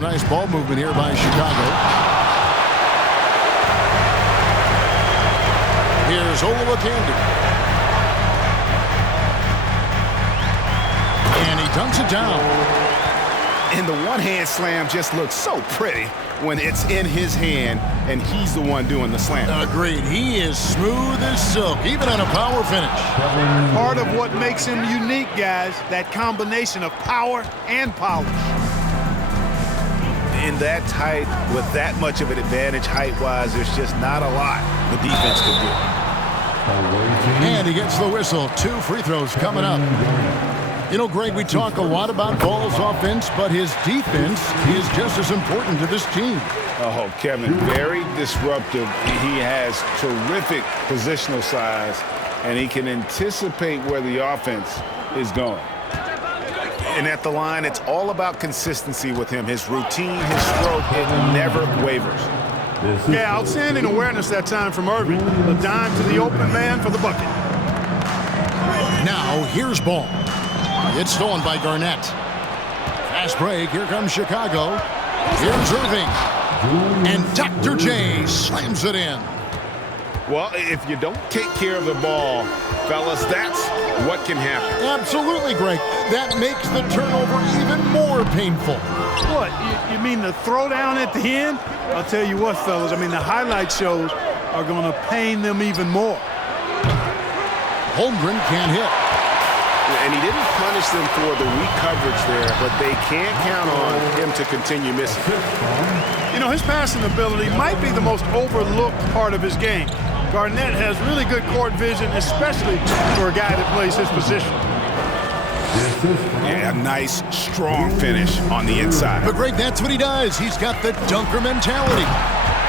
Nice ball movement here by Chicago. Here's Olowokandi. And he dunks it down. And the one-hand slam just looks so pretty when it's in his hand and he's the one doing the slam. Agreed. He is smooth as silk, even on a power finish. Part of what makes him unique, guys, that combination of power and polish. In that tight, with that much of an advantage height-wise, there's just not a lot the defense can do. And he gets the whistle. 2 free throws coming up. You know, Greg, we talk a lot about Ball's offense, but his defense is just as important to this team. Oh, Kevin, very disruptive. He has terrific positional size, and he can anticipate where the offense is going. And at the line, it's all about consistency with him. His routine, his stroke, it never wavers. Yeah, outstanding awareness that time from Irving. The dime to the open man for the bucket. Now, here's Ball. It's stolen by Garnett. Fast break. Here comes Chicago. Here's Irving. And Dr. J slams it in. Well, if you don't take care of the ball, fellas, that's what can happen. Absolutely, Greg. That makes the turnover even more painful. What, you mean the throwdown at the end? I'll tell you what, fellas, I mean, the highlight shows are going to pain them even more. Holmgren can't hit. And he didn't punish them for the weak coverage there, but they can't count on him to continue missing. You know, his passing ability might be the most overlooked part of his game. Garnett has really good court vision, especially for a guy that plays his position. Yeah, a nice, strong finish on the inside. But, Greg, that's what he does. He's got the dunker mentality.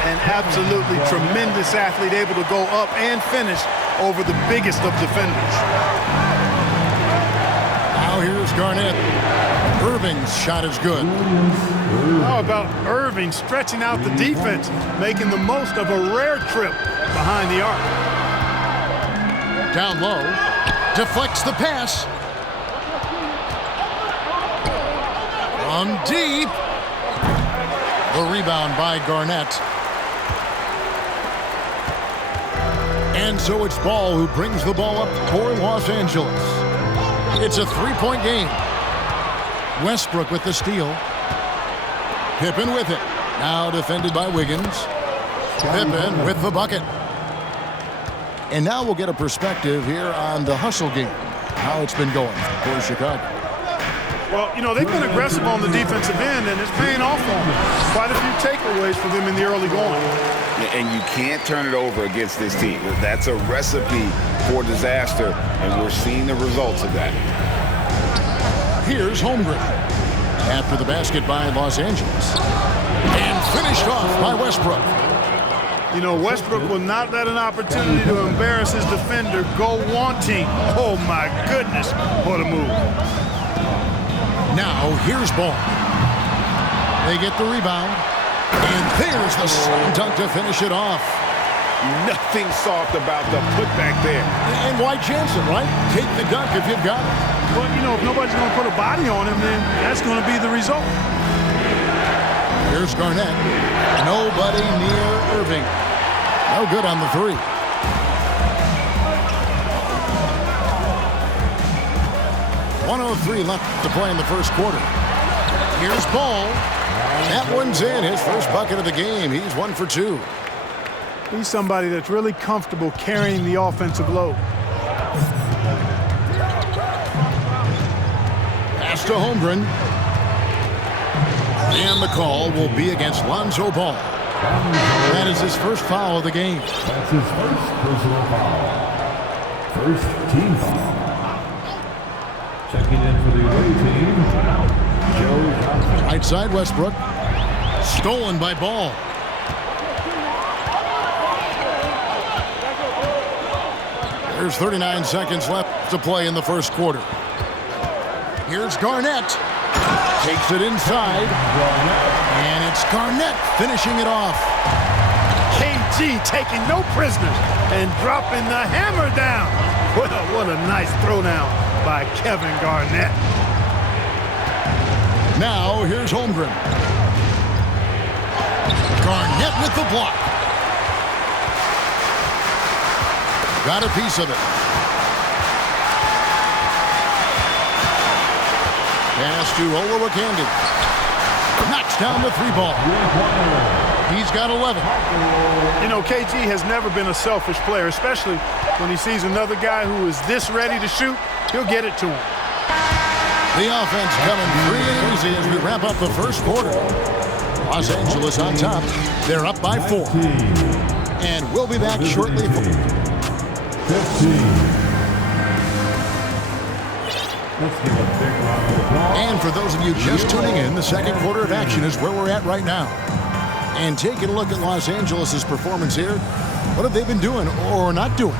An absolutely tremendous athlete, able to go up and finish over the biggest of defenders. Now here's Garnett. Irving's shot is good. How about Irving stretching out the defense, making the most of a rare trip behind the arc. Down low. Deflects the pass. From deep. The rebound by Garnett. And so it's Ball who brings the ball up for Los Angeles. It's a 3-point game. Westbrook with the steal. Pippen with it. Now defended by Wiggins. Pippen with the bucket. And now we'll get a perspective here on the hustle game. How it's been going for Chicago. Well, you know, they've been aggressive on the defensive end, and it's paying off for them. Quite a few takeaways for them in the early going. And you can't turn it over against this team. That's a recipe for disaster, and we're seeing the results of that. Here's Holmgren. After the basket by Los Angeles. And finished off by Westbrook. You know, Westbrook will not let an opportunity to embarrass his defender go wanting. Oh, my goodness, what a move. Now, here's Ball. They get the rebound. And there's the slam dunk to finish it off. Nothing soft about the putback there. And why chance it, right? Take the dunk if you've got it. But, you know, if nobody's going to put a body on him, then that's going to be the result. Here's Garnett. Nobody near Irving. No good on the three. .103 left to play in the first quarter. Here's Ball. That one's in. His first bucket of the game. He's 1 for 2. He's somebody that's really comfortable carrying the offensive load. Pass to Holmgren. And the call will be against Lonzo Ball. That is his first foul of the game. That's his first personal foul. First team foul. Checking in for the away team, Joe Johnson. Right side Westbrook. Stolen by Ball. There's 39 seconds left to play in the first quarter. Here's Garnett. Takes it inside. And it's Garnett finishing it off. KG taking no prisoners and dropping the hammer down. What a nice throwdown by Kevin Garnett. Now here's Holmgren. Garnett with the block. Got a piece of it. Pass to Olowokandi. Knocks down the 3-ball. He's got 11. You know, KG has never been a selfish player, especially when he sees another guy who is this ready to shoot. He'll get it to him. The offense coming free and easy as we wrap up the first quarter. Los Angeles on top. They're up by 4. And we'll be back shortly. 15. Let's give a big round of applause. And for those of you just tuning in, the second quarter of action is where we're at right now. And taking a look at Los Angeles' performance here, what have they been doing or not doing?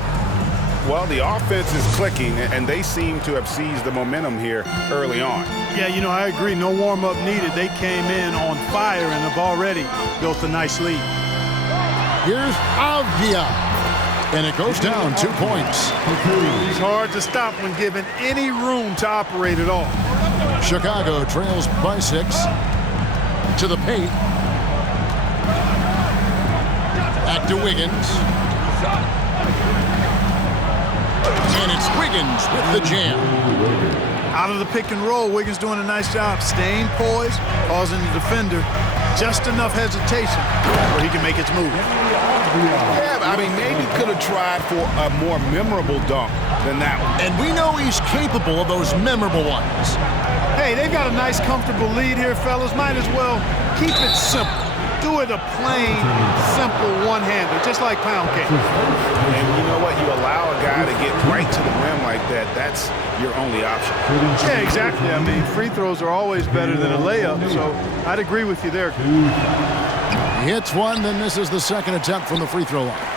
Well, the offense is clicking, and they seem to have seized the momentum here early on. Yeah, you know, I agree. No warm-up needed. They came in on fire and have already built a nice lead. Here's Avdia. And it goes down 2 points. He's hard to stop when given any room to operate at all. Chicago trails by 6. To the paint. Back to Wiggins. And it's Wiggins with the jam. Out of the pick and roll, Wiggins doing a nice job staying poised, causing the defender just enough hesitation where he can make its move. Yeah, I mean, maybe could have tried for a more memorable dunk than that one. And we know he's capable of those memorable ones. Hey, they've got a nice, comfortable lead here, fellas. Might as well keep it simple. Do it a plain, simple one-hander, just like pound cake. And you know what? You allow a guy to get right to the rim like that, that's your only option. Yeah, exactly. I mean, free throws are always better than a layup, so I'd agree with you there. He hits one, then misses the second attempt from the free throw line.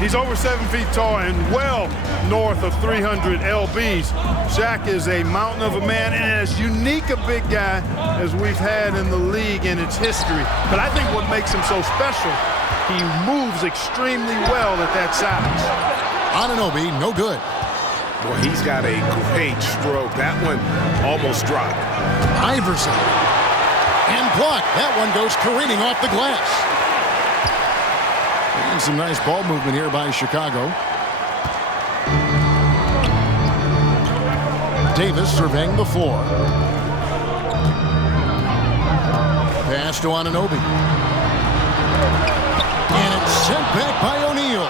He's over 7 feet tall and well north of 300 lbs. Shaq is a mountain of a man and as unique a big guy as we've had in the league in its history. But I think what makes him so special, he moves extremely well at that size. Anunoby, no good. Boy, he's got a great stroke. That one almost dropped. Iverson. And blocked. That one goes careening off the glass. And some nice ball movement here by Chicago. Davis surveying the floor. Pass to Anunoby. And it's sent back by O'Neal.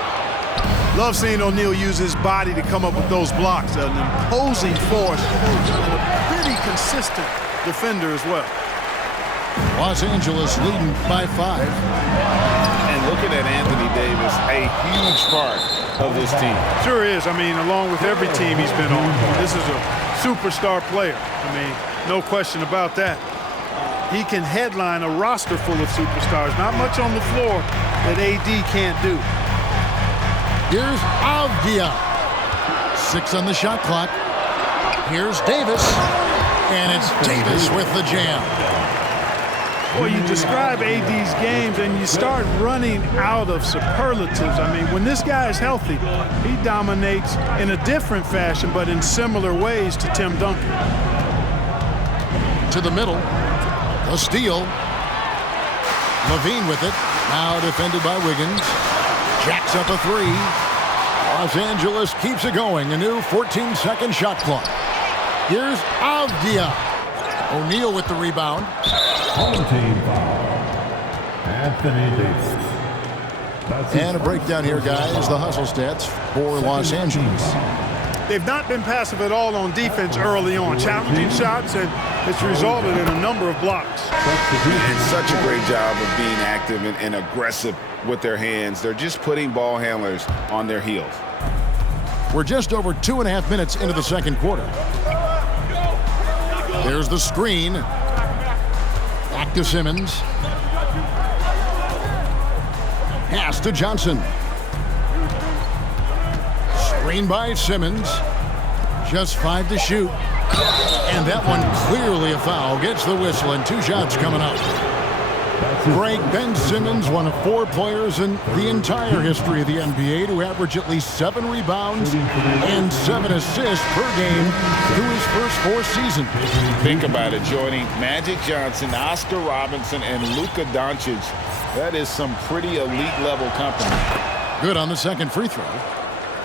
Love seeing O'Neal use his body to come up with those blocks. An imposing force and a pretty consistent defender as well. Los Angeles leading by 5. And looking at Anthony Davis, a huge part of this team. Sure is. I mean, along with every team he's been on, this is a superstar player. I mean, no question about that. He can headline a roster full of superstars. Not much on the floor that AD can't do. Here's Avdia. 6 on the shot clock. Here's Davis. And it's Davis with the jam. Well, you describe AD's games and you start running out of superlatives. I mean, when this guy is healthy, he dominates in a different fashion, but in similar ways to Tim Duncan. To the middle. A steal. Levine with it. Now defended by Wiggins. Jacks up a 3. Los Angeles keeps it going. A new 14-second shot clock. Here's Avdia. O'Neal with the rebound. Home team foul. Anthony Davis. And a breakdown here, guys. The hustle stats for Los Angeles. They've not been passive at all on defense early on. Challenging shots, and it's resulted in a number of blocks. And such a great job of being active and aggressive with their hands. They're just putting ball handlers on their heels. We're just over 2.5 minutes into the second quarter. There's the screen. Back to Simmons. Pass to Johnson. Screen by Simmons. Just 5 to shoot. And that one clearly a foul. Gets the whistle and 2 shots coming up. Greg, Ben Simmons, one of 4 players in the entire history of the NBA to average at least 7 rebounds and 7 assists per game through his first 4 seasons. Think about it, joining Magic Johnson, Oscar Robertson, and Luka Doncic. That is some pretty elite level company. Good on the second free throw.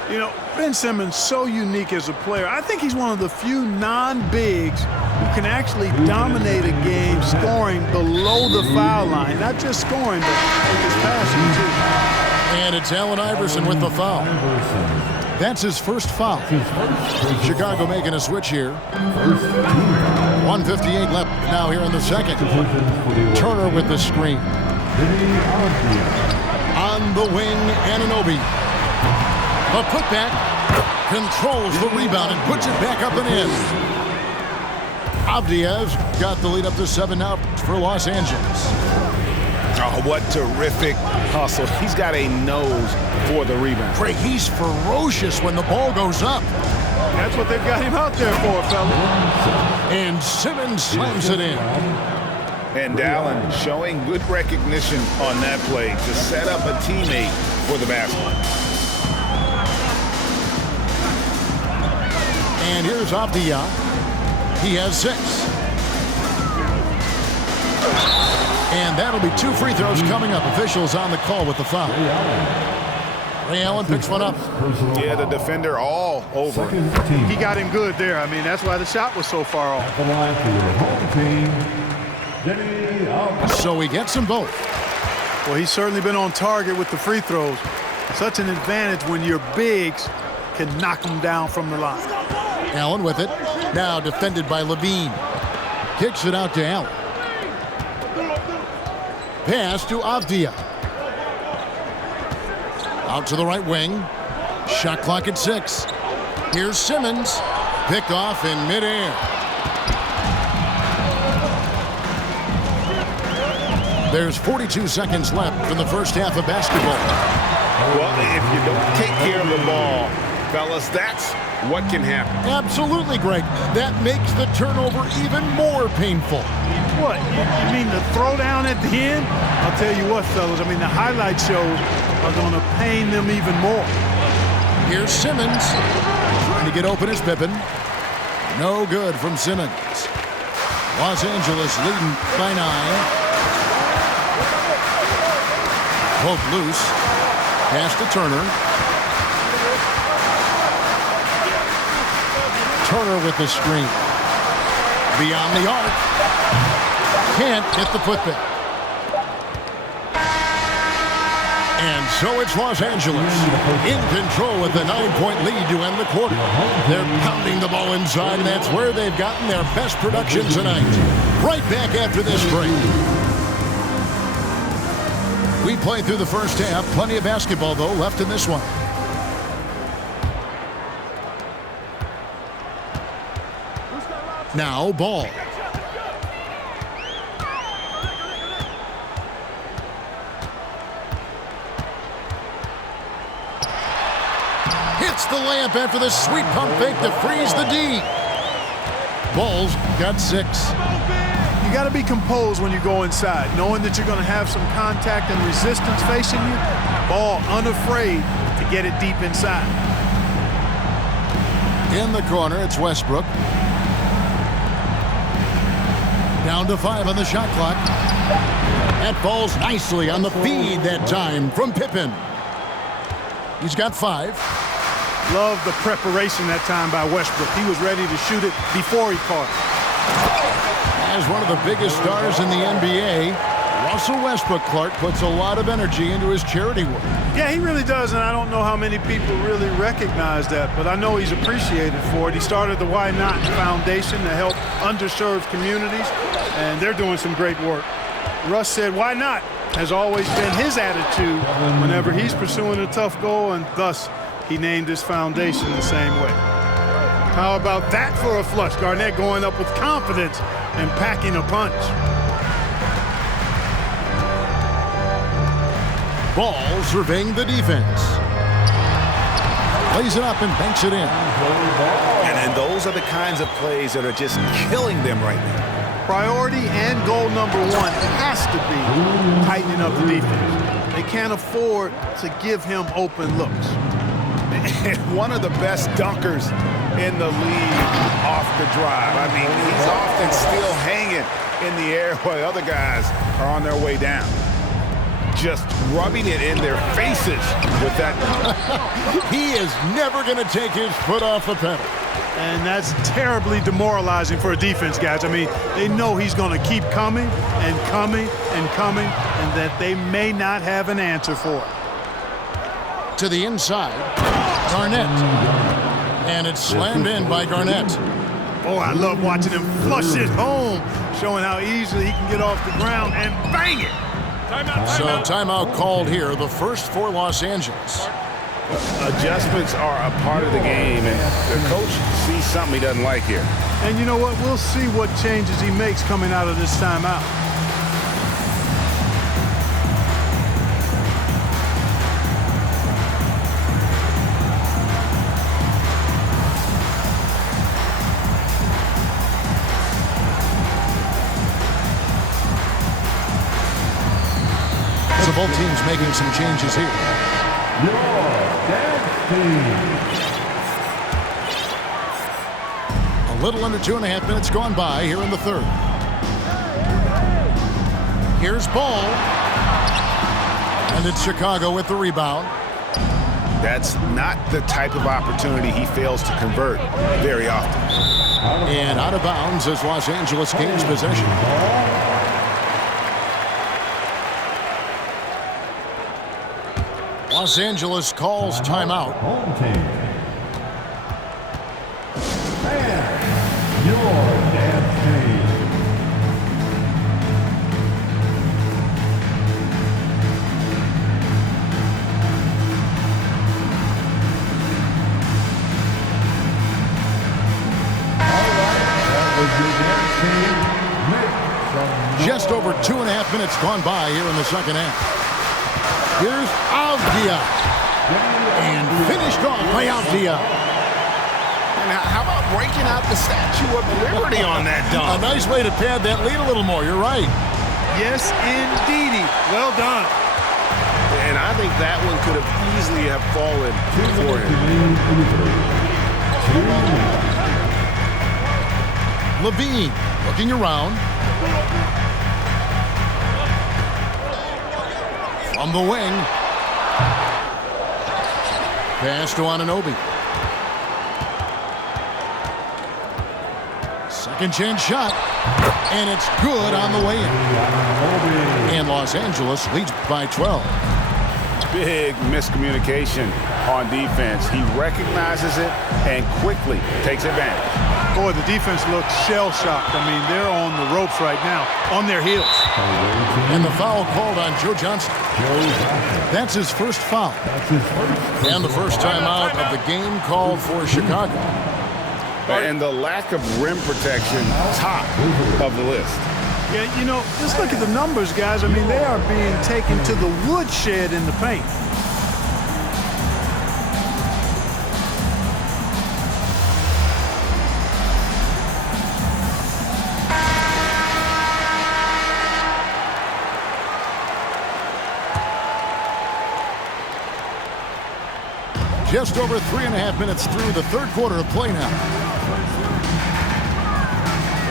You know, Ben Simmons, so unique as a player. I think he's one of the few non-bigs who can actually dominate a game scoring below the foul line. Not just scoring, but with his passing, too. And it's Allen Iverson with the foul. That's his first foul. Chicago making a switch here. 1:58 left now here in the second. Turner with the screen. On the wing, Anunoby. A putback, controls the rebound and puts it back up and in. Avdia's got the lead up to 7 now for Los Angeles. Oh, what terrific hustle. He's got a nose for the rebound. Craig, he's ferocious when the ball goes up. That's what they've got him out there for, fella. And Simmons slams it in. And Allen showing good recognition on that play to set up a teammate for the basket. And here's Avdia. He has 6. And that'll be 2 free throws coming up. Officials on the call with the foul. Ray Allen picks one up. Yeah, the defender all over. He got him good there. I mean, that's why the shot was so far off. So he gets them both. Well, he's certainly been on target with the free throws. Such an advantage when your bigs can knock them down from the line. Allen with it. Now defended by Levine. Kicks it out to Allen. Pass to Avdia. Out to the right wing. Shot clock at 6. Here's Simmons. Picked off in midair. There's 42 seconds left in the first half of basketball. Well, if you don't take care of the ball, fellas, that's what can happen. Absolutely, Greg. That makes the turnover even more painful. What? You mean the throwdown at the end? I'll tell you what, fellas. I mean, the highlight shows are going to pain them even more. Here's Simmons. Trying to get open is Pippen. No good from Simmons. Los Angeles leading by 9. Both loose. Pass to Turner. Turner with the screen. Beyond the arc. Can't get the putback. And so it's Los Angeles in control with a 9-point lead to end the quarter. They're pounding the ball inside, and that's where they've gotten their best production tonight. Right back after this break. We played through the first half. Plenty of basketball, though, left in this one. Now, ball. Hits the layup after the sweet pump fake to freeze the D. Ball's got 6. You got to be composed when you go inside, knowing that you're going to have some contact and resistance facing you. Ball unafraid to get it deep inside. In the corner, it's Westbrook. Down to 5 on the shot clock. That falls nicely on the feed that time from Pippen. He's got 5. Love the preparation that time by Westbrook. He was ready to shoot it before he caught it. As one of the biggest stars in the NBA, Russell Westbrook, Clark, puts a lot of energy into his charity work. Yeah, he really does, and I don't know how many people really recognize that, but I know he's appreciated for it. He started the Why Not Foundation to help underserved communities, and they're doing some great work. Russ said, why not? Has always been his attitude whenever he's pursuing a tough goal, and thus he named his foundation the same way. How about that for a flush? Garnett going up with confidence and packing a punch. Ball surveying the defense. Plays it up and banks it in. And those are the kinds of plays that are just killing them right now. Priority and goal number one has to be tightening up the defense. They can't afford to give him open looks. And one of the best dunkers in the league off the drive. I mean, he's often still hanging in the air while other guys are on their way down. Just rubbing it in their faces with that. He is never going to take his foot off the pedal. And that's terribly demoralizing for a defense, guys. I mean, they know he's going to keep coming and coming and coming, and that they may not have an answer for it. To the inside, Garnett. And it's slammed in by Garnett. Oh, I love watching him flush it home, showing how easily he can get off the ground and bang it. So timeout called here, the first for Los Angeles. Adjustments are a part of the game, and the coach sees something he doesn't like here. And you know what? We'll see what changes he makes coming out of this timeout. So both teams making some changes here. A little under 2.5 minutes gone by here in the third. Here's Ball. And it's Chicago with the rebound. That's not the type of opportunity he fails to convert very often. And out of bounds as Los Angeles gains possession. Los Angeles calls timeout. Home team. And your dance team. Just over 2.5 minutes gone by here in the second half. Here's Avdia. And finished off by Avdia. And how about breaking out the Statue of Liberty on that dunk? A nice way to pad that lead a little more. You're right. Yes, indeedy. Well done. And I think that one could have easily have fallen for him. Levine looking around. From the wing. Pass to Anunoby. Second chance shot. And it's good on the way in. And Los Angeles leads by 12. Big miscommunication on defense. He recognizes it and quickly takes advantage. Boy, the defense looks shell-shocked. I mean, they're on the ropes right now, on their heels. And the foul called on Joe Johnson. That's his first foul. And the first timeout of the game called for Chicago. And the lack of rim protection, top of the list. Yeah, you know, just look at the numbers, guys. I mean, they are being taken to the woodshed in the paint. Just over 3.5 minutes through the third quarter of play now.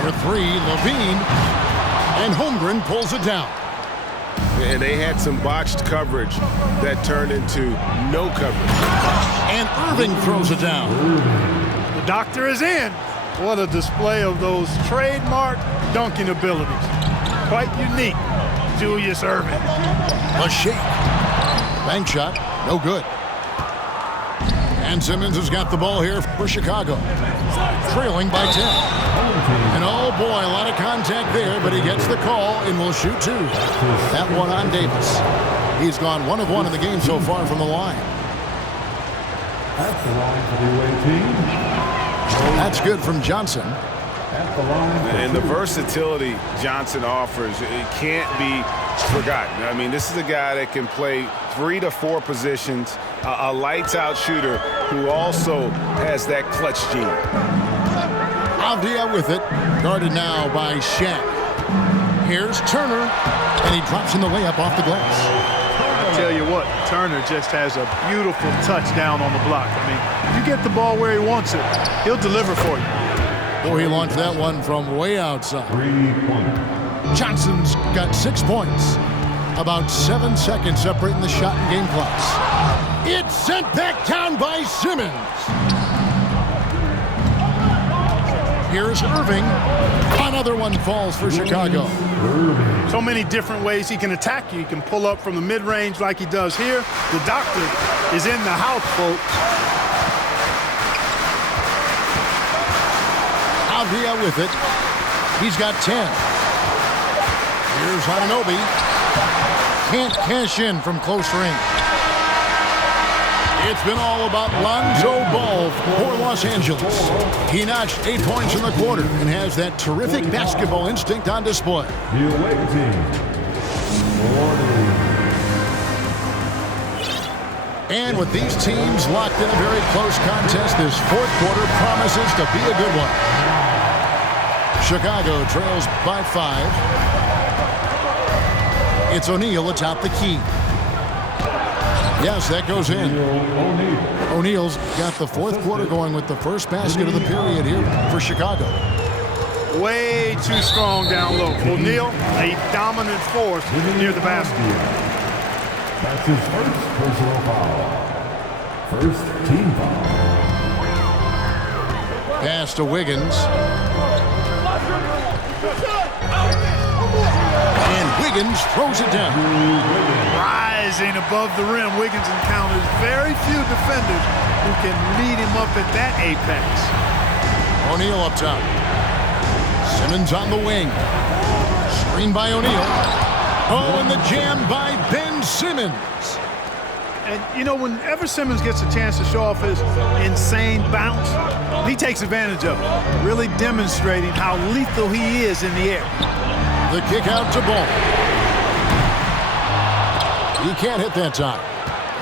For three, Levine. And Holmgren pulls it down. And they had some botched coverage that turned into no coverage. And Irving throws it down. The doctor is in. What a display of those trademark dunking abilities. Quite unique, Julius Irving. A shake. Bank shot, no good. And Simmons has got the ball here for Chicago. Trailing by 10. And oh boy, a lot of contact there, but he gets the call and will shoot two. That one on Davis. He's gone 1 of 1 in the game so far from the line. That's the line for the away team. That's good from Johnson. At the line for And the versatility Johnson offers, it can't be forgotten. I mean, this is a guy that can play 3 to 4 positions, a lights-out shooter who also has that clutch gene. Avdia with it. Guarded now by Shaq. Here's Turner, and he drops in the layup off the glass. I tell you what, Turner just has a beautiful touchdown on the block. I mean, you get the ball where he wants it, he'll deliver for you. Boy, he launched that one from way outside. 3-point. Johnson's got 6 points. About 7 seconds separating the shot and game clocks. It's sent back down by Simmons. Here's Irving. Another one falls for Chicago. So many different ways he can attack you. He can pull up from the mid-range like he does here. The doctor is in the house, folks. Avdia with it. He's got 10. Here's Anunoby. Can't cash in from close range. It's been all about Lonzo Ball for Los Angeles. He notched 8 points in the quarter and has that terrific basketball instinct on display. The away team. And with these teams locked in a very close contest, this fourth quarter promises to be a good one. Chicago trails by 5. It's O'Neal atop the key. Yes, that goes in. O'Neal's got the fourth quarter going with the first basket of the period here for Chicago. Way too strong down low. O'Neal, a dominant force near the basket. That's his first personal foul. First team foul. Pass to Wiggins. And Wiggins throws it down. Rising above the rim, Wiggins encounters very few defenders who can meet him up at that apex. O'Neal up top. Simmons on the wing. Screen by O'Neal. Oh, and the jam by Ben Simmons. And, you know, whenever Simmons gets a chance to show off his insane bounce, he takes advantage of it, really demonstrating how lethal he is in the air. The kick out to Ball. He can't hit that time.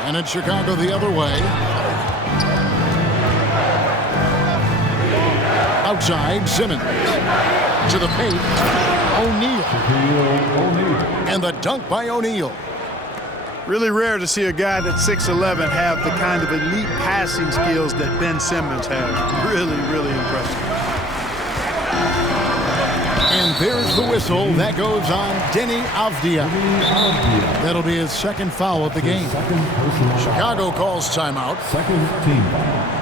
And it's Chicago the other way. Outside, Simmons. To the paint, O'Neal. And the dunk by O'Neal. Really rare to see a guy that's 6'11" have the kind of elite passing skills that Ben Simmons has. Really, really impressive. And there's the whistle. That goes on Deni Avdia. That'll be his second foul of the game. Chicago calls timeout. Second team foul.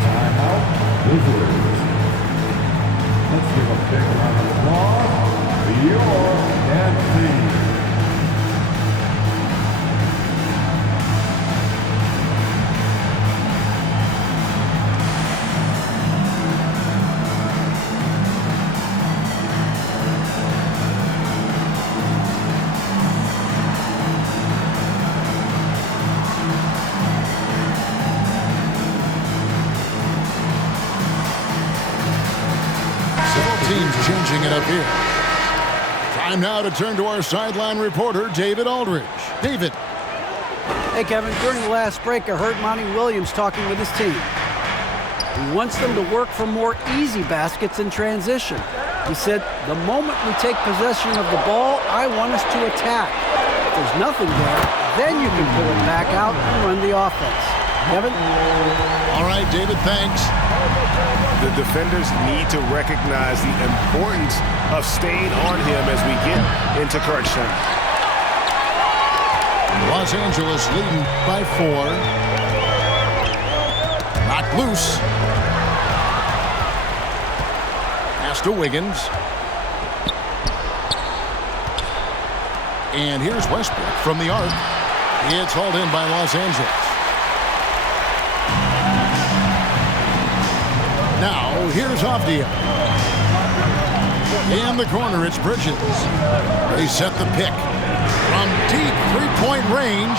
Timeout. Wizards. Let's give a big round of applause for your head team. Teams changing it up here. Time now to turn to our sideline reporter, David Aldridge. David. Hey, Kevin, during the last break, I heard Monty Williams talking with his team. He wants them to work for more easy baskets in transition. He said, the moment we take possession of the ball, I want us to attack. If there's nothing there, then you can pull it back out and run the offense. Kevin? All right, David, thanks. The defenders need to recognize the importance of staying on him as we get into crunch time. Los Angeles leading by 4. Not loose. Pass to Wiggins. And here's Westbrook from the arc. It's hauled in by Los Angeles. Now, here's Avdia. In the corner, it's Bridges. They set the pick. From deep three-point range,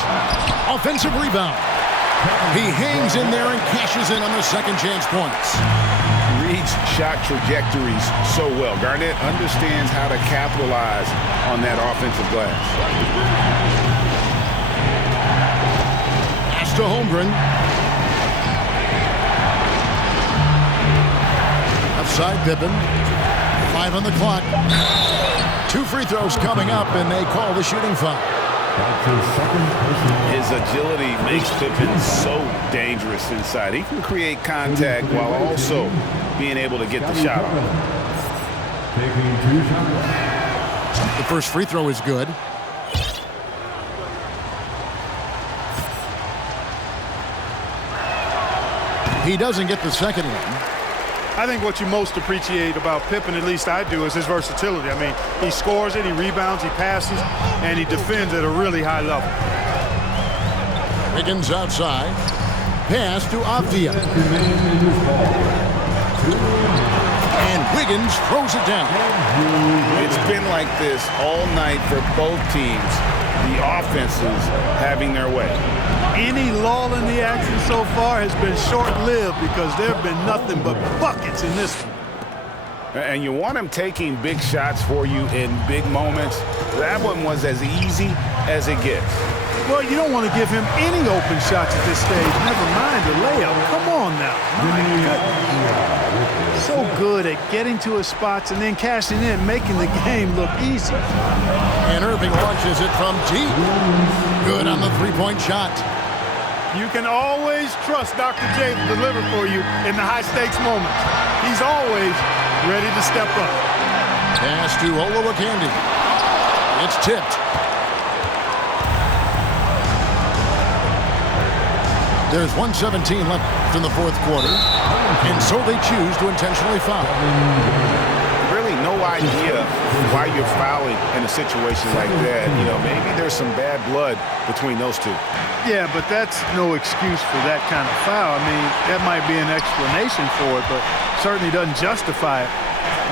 offensive rebound. He hangs in there and cashes in on the second chance points. Reads shot trajectories so well. Garnett understands how to capitalize on that offensive glass. Pass to Holmgren. Left side, Pippen. 5 on the clock. 2 free throws coming up, and they call the shooting foul. His agility makes Pippen so dangerous inside. He can create contact while also being able to get the shot off. Taking 2 shots. The first free throw is good. He doesn't get the second one. I think what you most appreciate about Pippen, at least I do, is his versatility. I mean, he scores it, he rebounds, he passes, and he defends at a really high level. Wiggins outside. Pass to Avdia. And Wiggins throws it down. It's been like this all night for both teams. The offenses having their way. Any lull in the action so far has been short-lived because there have been nothing but buckets in this one. And you want him taking big shots for you in big moments. That one was as easy as it gets. Well, you don't want to give him any open shots at this stage. Never mind the layup. Come on now. My goodness. So good at getting to his spots and then cashing in, making the game look easy. And Irving launches it from deep. Good on the three-point shot. You can always trust Dr. J to deliver for you in the high-stakes moments. He's always ready to step up. Pass to Olowokandi. It's tipped. There's 1:17 left in the fourth quarter, and so they choose to intentionally foul. Really no idea why you're fouling in a situation like that. You know, maybe there's some bad blood between those two. Yeah, but that's no excuse for that kind of foul. I mean, that might be an explanation for it, but certainly doesn't justify it.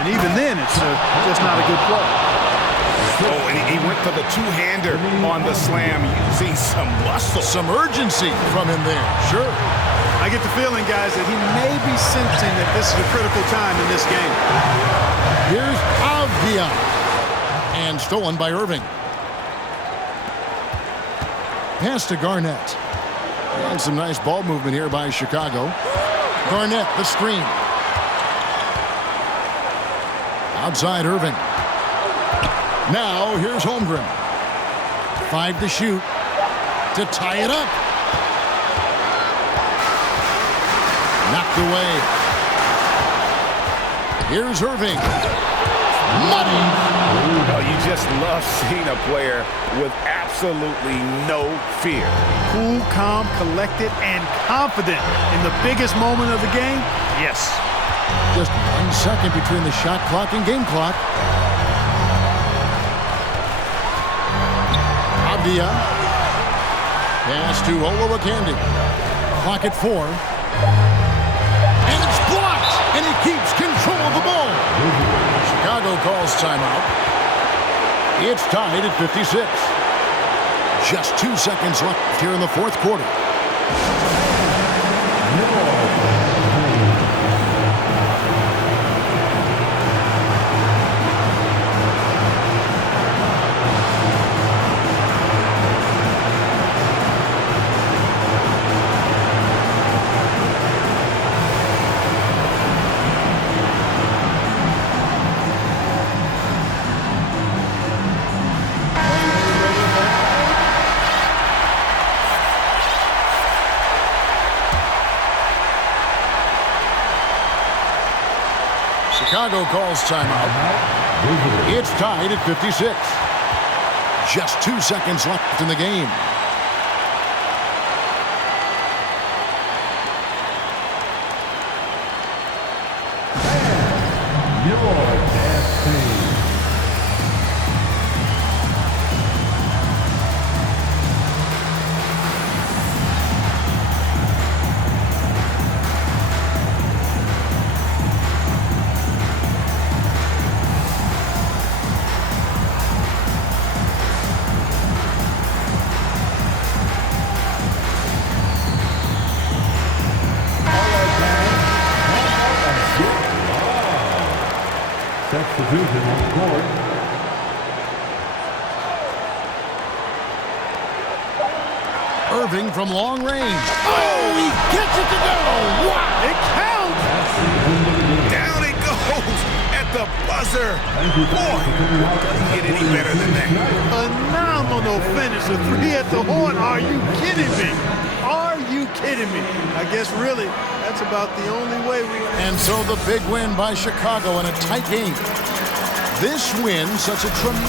And even then, it's just not a good play. Oh, and he went for the two-hander on the slam, using some muscle. Some urgency from him there, sure. I get the feeling, guys, that he may be sensing that this is a critical time in this game. Here's Avdia. And stolen by Irving. Pass to Garnett. And some nice ball movement here by Chicago. Garnett, the screen. Outside Irving. Now here's Holmgren. 5 to shoot. To tie it up. Knocked away. Here's Irving. Money. Oh, you just love seeing a player with absolutely no fear. Cool, calm, collected, and confident in the biggest moment of the game? Yes. Just 1 second between the shot clock and game clock. Avdia. Pass to Olowokandi. Clock at 4. And it's blocked! And he keeps control of the ball. Chicago calls timeout. It's tied at 56. Just 2 seconds left here in the fourth quarter. Chicago calls timeout. It's tied at 56. Just 2 seconds left in the game. Substitution on the court. Irving from long range. Oh, he gets it to go. Wow. It counts. Down it the buzzer. Boy, doesn't get any better than that. Phenomenal finish. A 3 at the horn. Are you kidding me? Are you kidding me? I guess really that's about the only way we... And so the big win by Chicago in a tight game. This win sets a tremendous